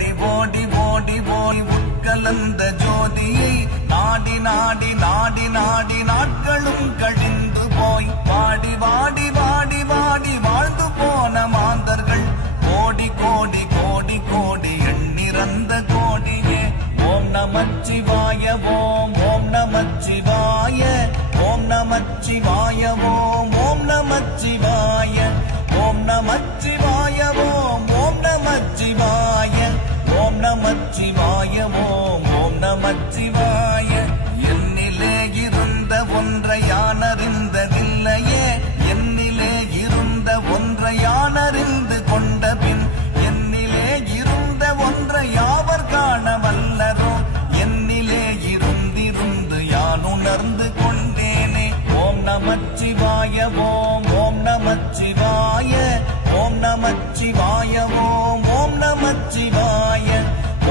ஓடி ஓடி ஓடி ஓடி உட்கலந்த ஜோதியை நாடி நாடி நாடி நாடி நாட்களும் கழிந்து போய் வாடி வாடி வாடி வாடி வாழ்ந்து போன மாந்தர்கள் கோடி கோடி கோடி கோடி எண்ணிறந்த கோடியே. ஓம் நமச்சிவாய ஓம் ஓம் நமச்சிவாய ஓம் நமச்சிவாய ஓம் ஓம் நமச்சிவாய ஓம் நமச்சிவாய ஓம் ஓம் நமச்சிவாய ஓம் நமச்சிவாய ஓம் ஓம் நமச்சிவாய. என்னிலே இருந்த ஒன்றை யானறிந்ததில்லையே, என்னிலே இருந்த ஒன்றை யானறிந்து கொண்ட பின் என்னிலே இருந்த ஒன்றை யாவர் காண வல்லரோ, என்னிலே இருந்திருந்து யான் உணர்ந்து கொண்டேனே. ஓம் நமச்சிவாய ஓம் ஓம் நமச்சிவாய ஓம் நமச்சிவாய ஓம் ஓம் நமச்சிவாய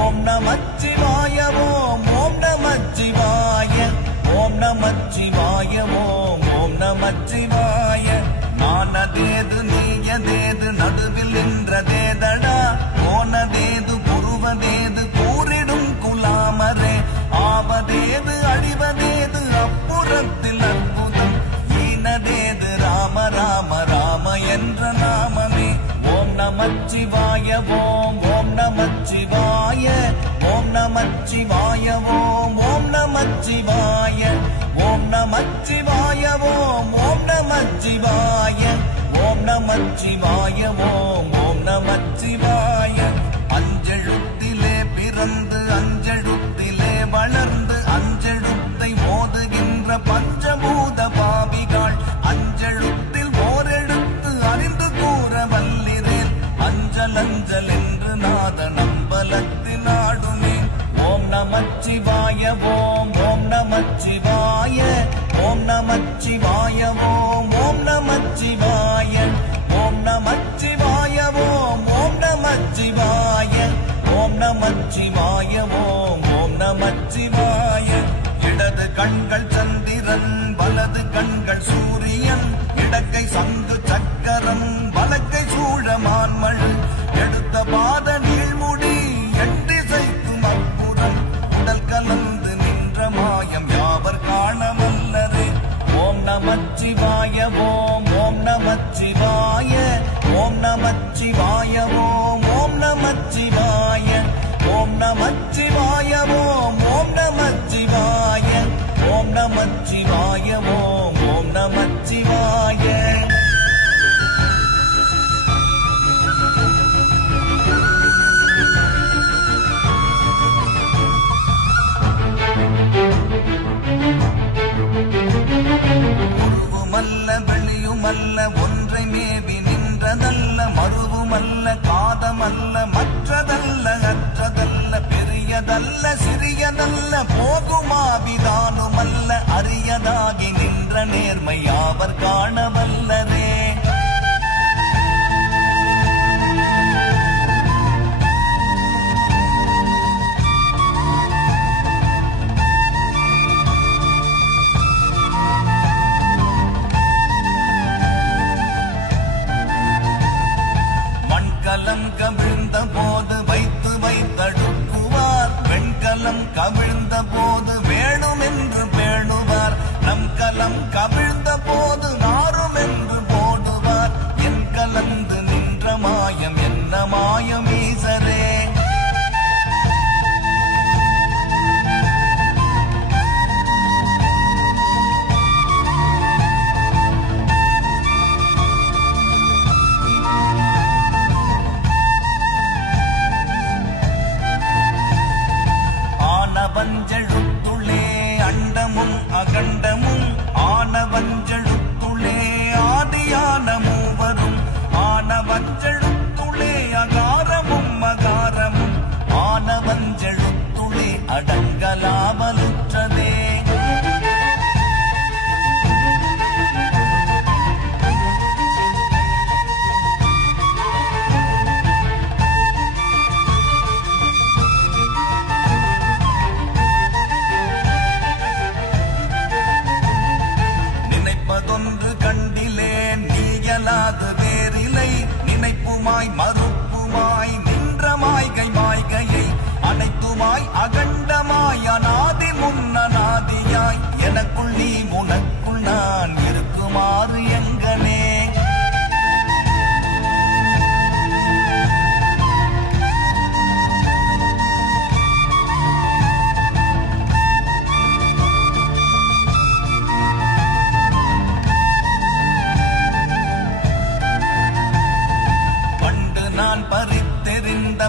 ஓம் நமச்சிவாய ஓம் ஓம் நமச்சிவாய ஓம் நமச்சிவாய ஓம் ஓம் நமச்சிவாய. நானதேது நீயதேது நடுவில் நின்றதேதடா, போனதேது புருவதேது கூறிடும் குலாமரே, ஆவதேது அழிவதேது அப்புறத்தில் அற்புதம், ஈனதேது ராம ராம ராம என்ற நாமமே. ஓம் நமச்சிவாய ஓம் ஓம் நமச்சிவாய ஓம் நமச்சிவாய ஓம் ஓம் நமச்சிவாய ஓம் நமச்சிவாய ஓம் ஓம் நமச்சிவாய ஓம் நமச்சிவாய ஓம் ஓம் நமச்சிவாய. அஞ்செழுத்திலே பிறந்து அஞ்செழுத்திலே வளர்ந்து அஞ்செழுத்தை மோதுகின்ற பஞ்சபூத பாவிகள் அஞ்செழுத்தில் ஓரெழுத்து அறிந்து கூற வல்லிரேன், அஞ்சல் அஞ்சல் என்று நாத நம்பலத்தில் ஆடுமே. ஓம் நமச்சிவாய ஓம் ஓம் நமச்சிவாய ஓம் நமச்சிவாய ஓம் ஓம் நமச்சிவாய ஓம் நமச்சிவாய ஓம் ஓம் நமச்சிவாய ஓம் நமச்சிவாய ஓம் ஓம் நமச்சிவாய. இடது கண்கள் சந்திரன் வலது கண்கள் சூரியன், இடக்கை சங்கு சக்கரம் வலக்கை சூழமான்மழு, எடுத்த பாத நீழ்முடி எட்டிசைக்கும் அப்புறம் உடல் கலந்து நின்ற மாயம் யாவர் காணவல்லரே. ஓம் நமச்சிவாய ஓம் ஓம் நமச்சிவாய ஓம் நமச்சிவாய ஓம் ஓம் நமச்சிவாய ஓம் நமச்சிவாய ஓம் ஓம் நமச்சிவாய ஓம் நமச்சிவாய ஓம் ஓம் நமச்சிவாய. உருவுமல்ல வெளியுமல்ல ஒன்றை மேவி நின்றதல்ல, மறுவுமல்ல காதமல்ல மற்றதல்ல அற்றதல்ல பெரியதல்ல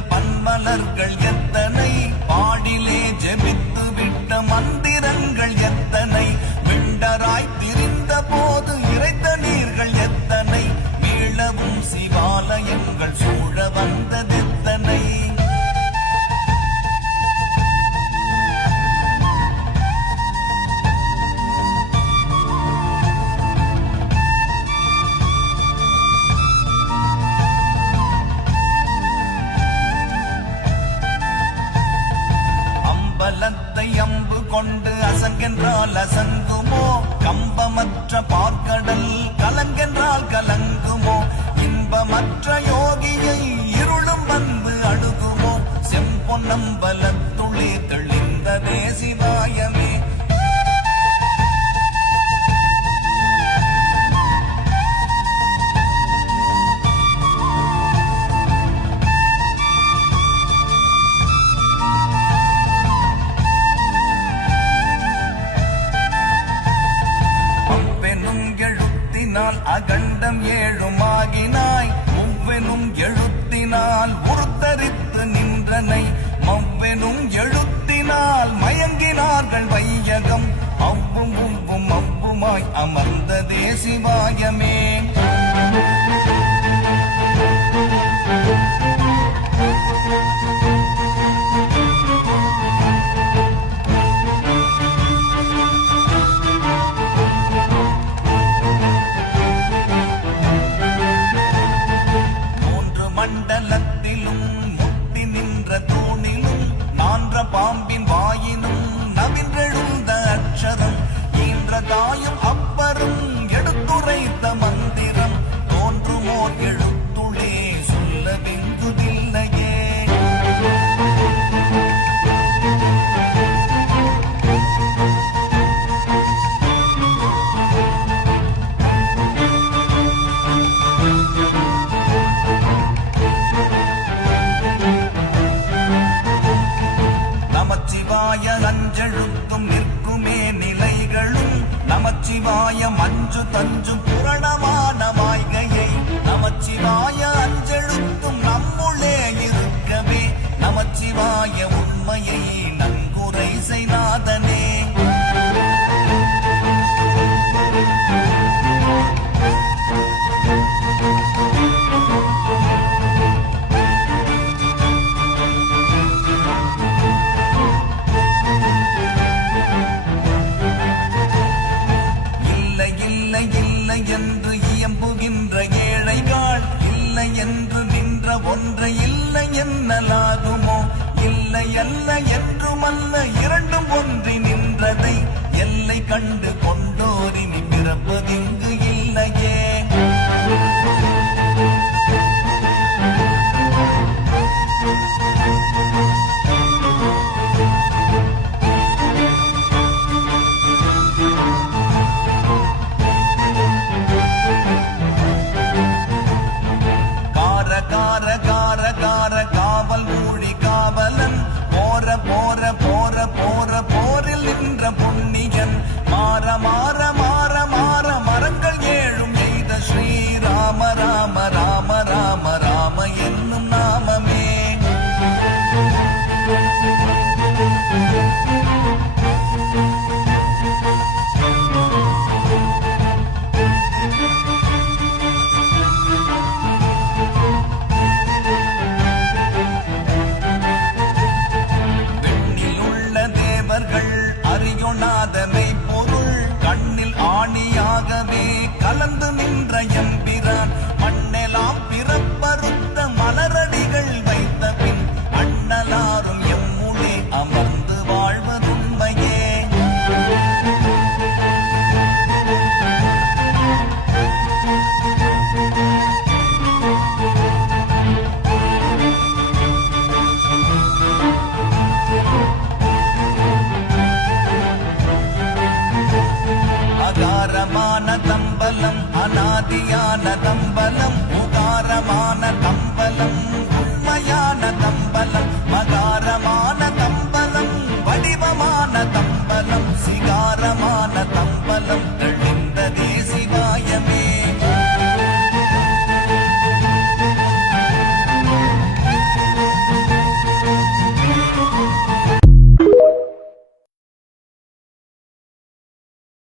பன்மலர்கள் எத்தனை, பாடிலே ஜெபித்து விட்ட மந்திரங்கள் எத்தனை, விண்டராய் திரிந்த போது இறைத்த நீர்கள் எத்தனை, மீளவும் சிவாலயங்கள் சூழ வந்ததெத்தனை. அம்பு கொண்டு அசங்கென்றால் அசங்குமோ, கம்பமற்ற பார்க்கடல் கலங்கென்றால் கலங்குமோ, இன்பமற்ற யோகியை இருளும் வந்து அணுகுமோ, செம்பொன்னம்பலத்துளே தெளிந்ததே சிவாயமே. அகண்டம் ஏழுமாகினாய், முவ்வெனும் எழுத்தினால் உருத்தரித்து நின்றனை, மவ்வெனும் எழுத்தினால் மயங்கினார்கள் வையகம், அவ்வும் உவ்வும் அவ்வுமாய் அமர்ந்ததே சிவாயமே. மண்டலத்திலும் முட்டி நின்ற தூணிலும் நான்ற பாம்பின் வாயினும் நவின்றெழுந்த அக்ஷரம், ஈன்ற தாயும் அப்பரும் எடுத்துரைத்த மந்திரம், தோன்றுமோர் எழுத்துளே சொல்ல வெங்குதில்லையே. அஞ்செழுத்தும் நிற்குமே நிலைகளும், நமச்சிவாய மஞ்சு தஞ்சும் புரணமான மாய்கையை, நமச்சிவாய அஞ்செழுத்தும் நம்முள்ளே இருக்கவே, நமச்சிவாய உண்மையை நன்குரை செய்நாதனே. என்று இயம்புகின்ற ஏழைகள், இல்லை என்று நின்ற ஒன்றை இல்லை என்னலாகுமோ, இல்லை அல்ல என்றுமல்ல இரண்டும் ஒன்றி நின்றதை, எல்லை கண்டு கொண்டோரினி பிறப்பதிங்கு இல்லையே. காவல் மூழி காவலன், போற போற போற போற போரில் நின்ற புண்ணியன், மாற மாற மாற மாற மரங்கள் ஏழும் எய்த ஸ்ரீராம ராம ராம ராம ராம என்னும் நாமமே. அறியொணாதனை பொருள் கண்ணில் ஆணியாகவே கலந்து நின்ற எம்பிரான், மண்ணெலாம் பிறப்பறுத்த மலரடிகள் வைத்த பின் அண்ணலாரும் எம்முளே அமர்ந்து வாழ்வதுண்மையே. அகாரமான தம்பலம் அநாதியான தம்பலம்,